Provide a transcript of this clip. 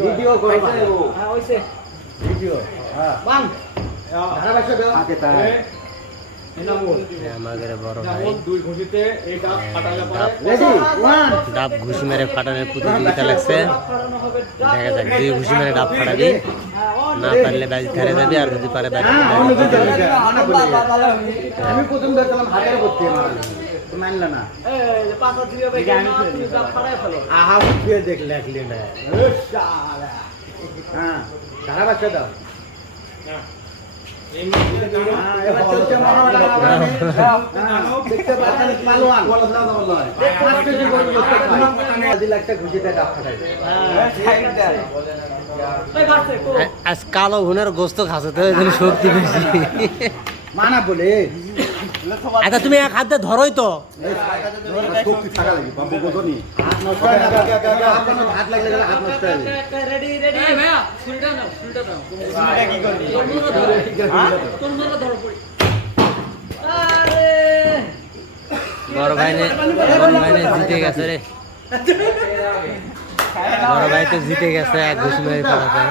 video করো হ্যাঁ ওইছে video হ্যাঁ বাং ধারাবাহিক দাও আগে তাই আমাদের বড় ভাই দুই ঘুষিতে এই ডাব ফাটালে পরে রেডি ওয়ান ডাব ঘুষি মেরে ফাটানোর প্রতিযোগিতা লাগছে দেখা যাক দুই ঘুষি মেরে ডাব ফাটাবি না পারলে বাজি ধারে যাবে আর যদি পারে বাজি আমি প্রথম দেখলাম হাতের করতে মানলা না এই পাতা দিয়ে ভাই তুমি ডাব ফাটায় ফেলো আহা দিয়ে দেখ লাগলে না শালা হ্যাঁ ধারাবাহিক দাও হ্যাঁ এবার চলছে দেখতে পাচ্ছেন পালোয়ান আজ কালো ভুনের গোস্ত খাচ্ছে তো এখানে শক্তি বেশি মানা বলে আচ্ছা তুমি এক হাতে ধরোই তো হাত লাগলে হাত নষ্ট হয়ে বড় ভাই জিতে গেছে রে বড় ভাই তো জিতে গেছে এক ঘুষ মেরে পাড়াতে